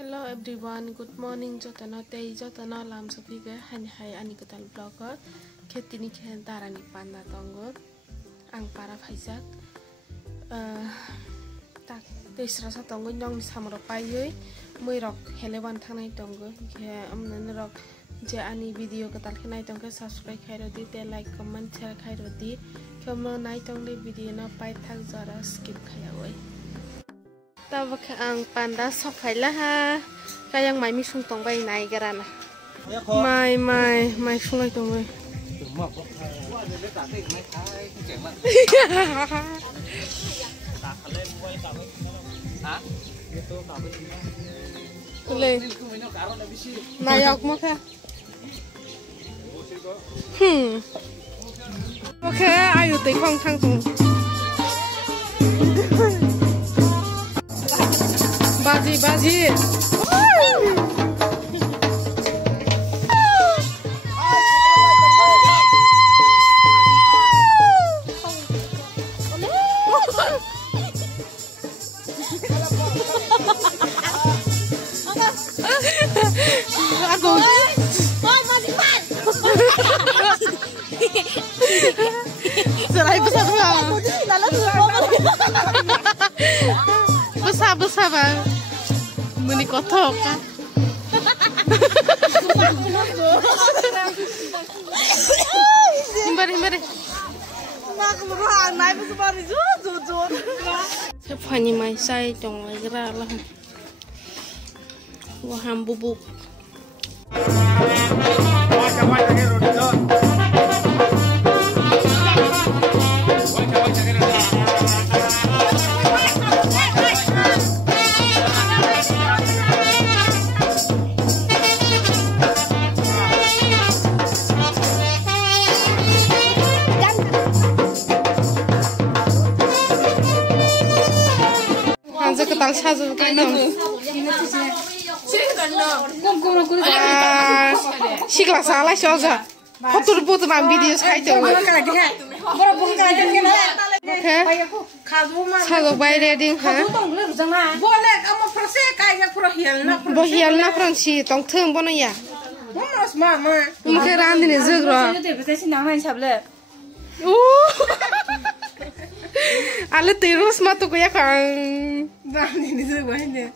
Hello everyone, good morning. Jotana tei jotana lam sopiga hai ani kotal blogger. Ketini khen tarani panda tongo. Ang para phaijak. Tak teisra sa tongo nyong samro payoi. Moi rok helewan thangnai tongo. Ke amnan rok je ani video kotal khenai tongo subscribe khairo di te like comment share khairo di. Kemo nai tongde video na pai thak jara skip khayawai. Tawak ang panda sokailah ha, kayang mai misung tong bay nai garana. Mai sungai tong bay. Le, nayak mo ka? Okay, ayo tekong thang tong. Baji. Aku. Serai besar. Besar bang. Muni kotok kan? Himbari. Mak meruang naik besar jujur. Sepani mai sai tong agra lah. Waham bubuk. Ketal saja kan si kelas salah saja foto mam video sekali tu saja bayar ding ha boleh na Fransi tong theng bono ya mungkin randi ni zegro ale terus matu ko ya kan randi ni zegro ini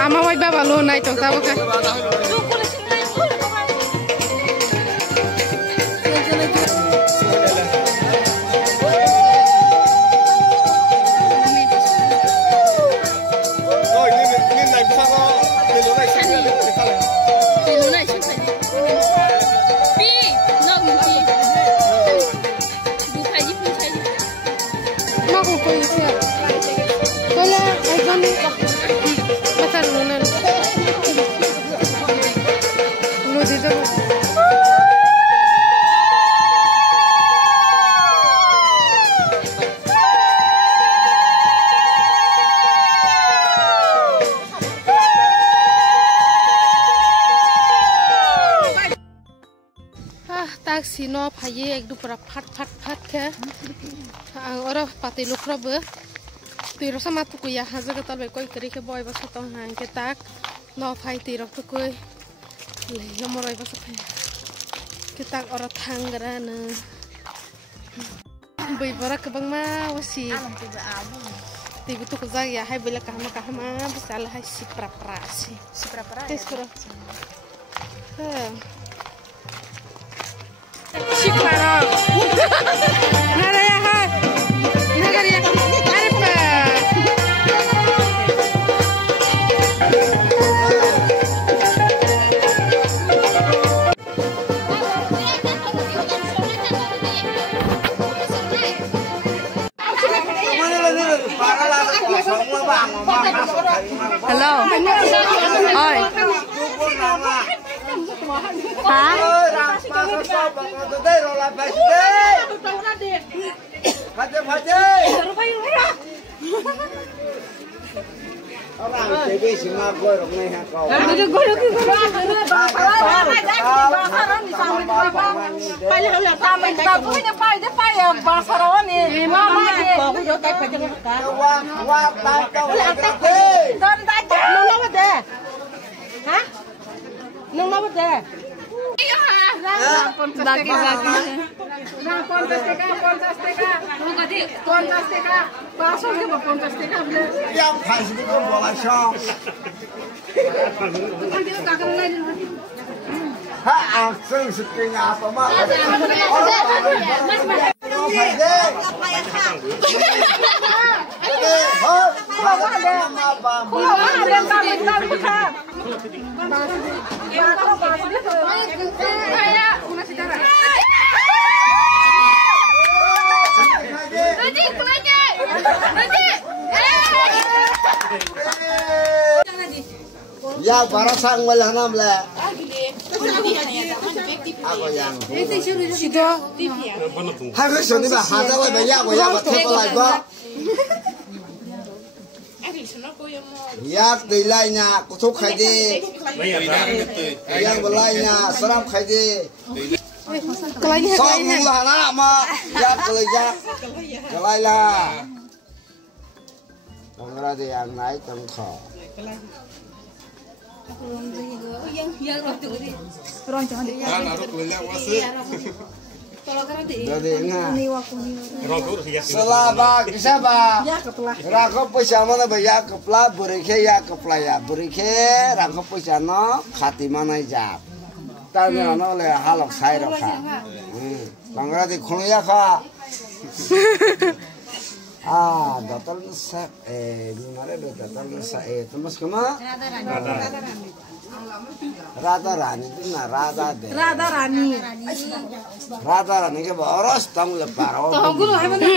Ama wai baba lo nai tong tawa ka. Haye ek du pura phat ke ora pati lukra be tiro sama tu kuya haja ke talbe koi kari ke boy basa tong hang ke tak no phai tiro tu koi le nomoroi basa phai ke tak ora thang gara na bai bara ke bang ma wasi tibu tu kuzag ya hai bela kahma bisa lah hai si pra si tes kuro Shikara. Nara ya hai. Nara ya. Aripa. Hello. Oi. Hả? Ya para sang wala nam la. Ako yang. Hai sini ba hada wa ba ya ko ya ba thep lai ba. Ya tilai na ko thuk khai de. Yang belai na sarap khai de. Song la na ma ya kelai ya. Kelai la. Orang ada yang naik tengkok. Selaba kisaba. Rakop pesama na baya kepla burike ya kepla ya burike rakop pesana khati mana jap. Tanya na le halok sai rakha. Bangla de khunya kha. Datal sa gimana do datal sa temas kema Radha Rani itu na Radha de Radha Rani ke boros tang le paro Tahu guru hai mana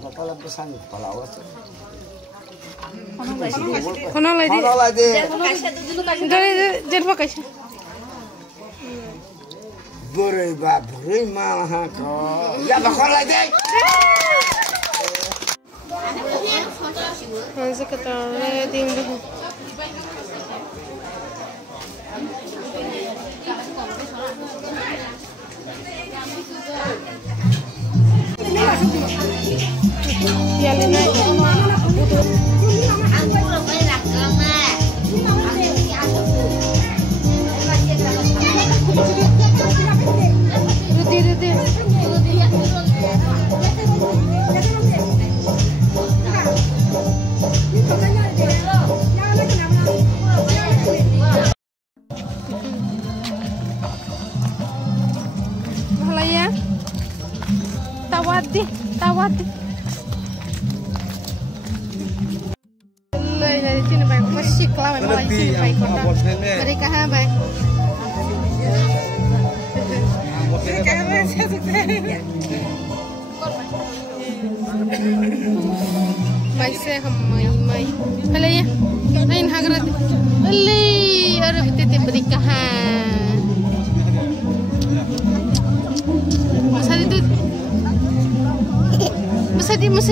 datal pesan kepala awas Kono lai di jangan pakai Buri malah kau. Ya bakal lagi. Masih ketara tinggal. Ya lena. Tawad. Lời này trên này có xịt lao mà lại xin phải còn đâu. Đây cả hai bạn. Mày xe không mày. Hello ya. Ain hagrat. Ali, ada betul beri kaha. Masa itu Masa di. Mas,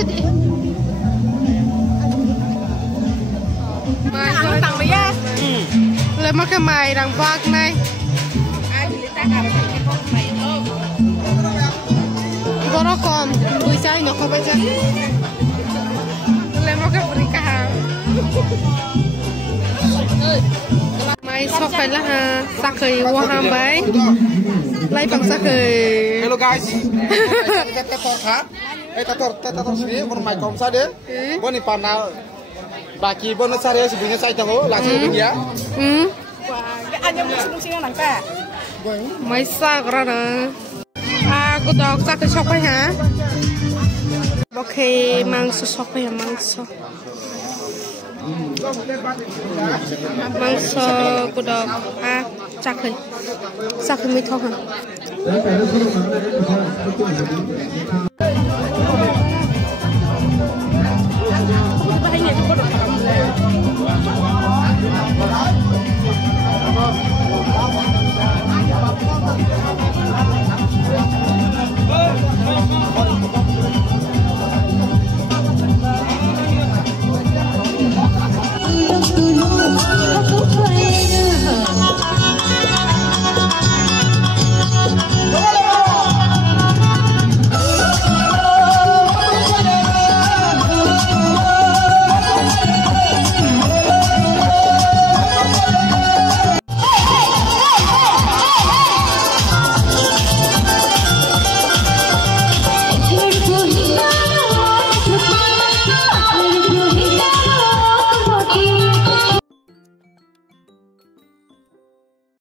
tang ya. Le ke mai rang bak nai. Borokon, buisai no ko baca. Lemo ke pernikahan. Mai sokai lah ha, sakai waham bai. Lai bang sakai. Hello guys. Tator sini pun mai kom sade. Boni panal baki bon sare sebenarnya saya tahu langsung dunia. Ada musim nang ta. Mai sak rana. Aku dok sakai sokai ha. Oke, mangso sokai mangso. Mangso kudok sakai mi thong ha.